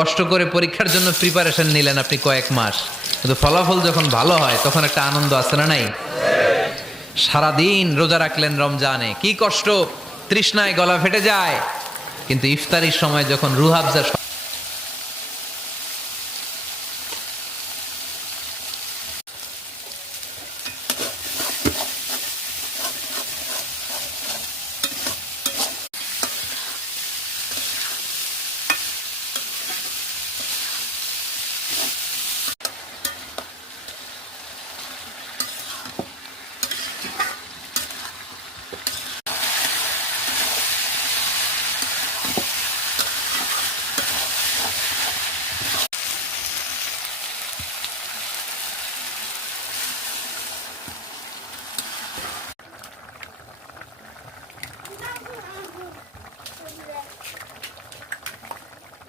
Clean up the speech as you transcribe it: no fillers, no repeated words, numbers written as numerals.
কষ্ট করে পরীক্ষার জন্য প্রিপারেশন নিলেন আপনি কয়েক মাস, কিন্তু ফলাফল যখন ভালো হয় তখন একটা আনন্দ আছে না নাই? সারাদিন রোজা রাখলেন রমজানে, কি কষ্ট, তৃষ্ণায় গলা ফেটে যায়, কিন্তু ইফতারির সময় যখন রুহ আফজা